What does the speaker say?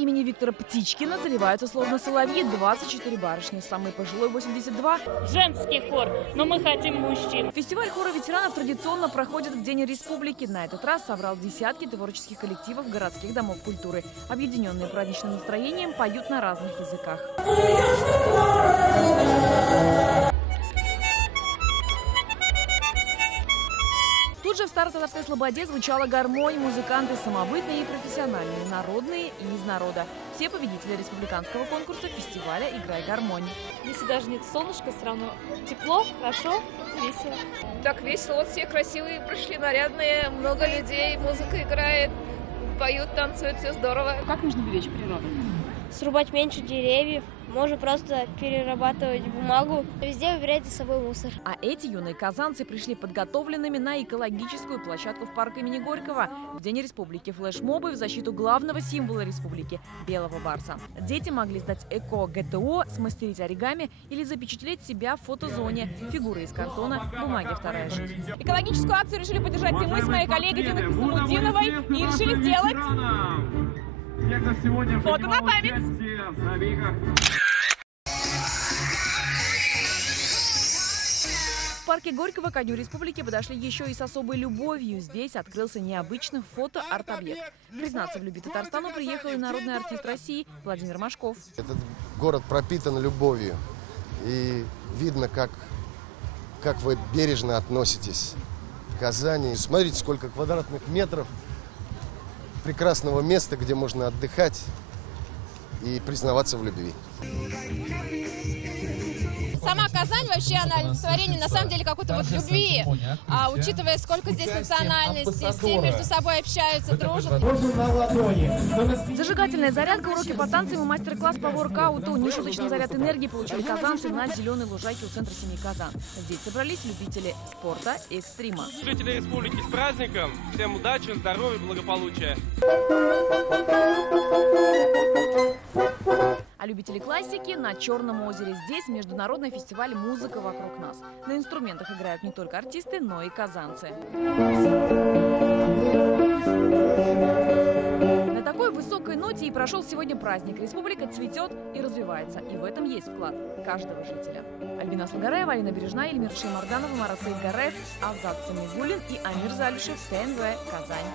имени Виктора Птичкина заливаются словно соловьи 24 барышни. Самый пожилой 82. Женский хор, но мы хотим мужчин. Фестиваль хора ветеранов традиционно проходит в День Республики. На этот раз собрал десятки творческих коллективов городских домов культуры. Объединенные праздничным настроением поют на разных языках. Тут же в Старо-Татарской Слободе звучала гармонь. Музыканты самобытные и профессиональные, народные и из народа. Все победители республиканского конкурса фестиваля «Играй гармонь». Если даже нет солнышка, все равно тепло, хорошо, весело. Так весело, вот все красивые пришли, нарядные, много людей, музыка играет, поют, танцуют, все здорово. Как нужно беречь природу? Срубать меньше деревьев, можно просто перерабатывать бумагу. Везде выбирайте с собой мусор. А эти юные казанцы пришли подготовленными на экологическую площадку в парк имени Горького. В День Республики флешмобы в защиту главного символа республики – белого барса. Дети могли сдать эко-ГТО, смастерить оригами или запечатлеть себя в фотозоне. Фигуры из картона, бумаги «Вторая жизнь». Экологическую акцию решили поддержать и мы с моей коллегой Диной Хисамудиновой и решили сделать фото на память. В парке Горького ко Дню Республики подошли еще и с особой любовью. Здесь открылся необычный фото-арт-объект. Признаться в любви Татарстану приехал и народный артист России Владимир Машков. Этот город пропитан любовью. И видно, как вы бережно относитесь к Казани. Смотрите, сколько квадратных метров прекрасного места, где можно отдыхать и признаваться в любви. Сама Казань вообще, она олицетворение на самом деле какой-то вот любви. Учитывая, сколько здесь национальностей, все между собой общаются, дружат. Зажигательная зарядка, уроки по танцам и мастер-класс по воркауту. Нешуточный заряд энергии получили казанцы на зеленой лужайке у центра семьи Казан. Здесь собрались любители спорта и экстрима. Жители республики с праздником. Всем удачи, здоровья, благополучия. А любители классики на Черном озере. Здесь международный фестиваль «Музыка вокруг нас». На инструментах играют не только артисты, но и казанцы. На такой высокой ноте и прошел сегодня праздник. Республика цветет и развивается. И в этом есть вклад каждого жителя. Альбина Слугараева, Алина Бережная, Эльмир Шеймарданова, Марат Саидгараев, Азат Самигуллин и Амир Залюшев, ТНВ, Казань.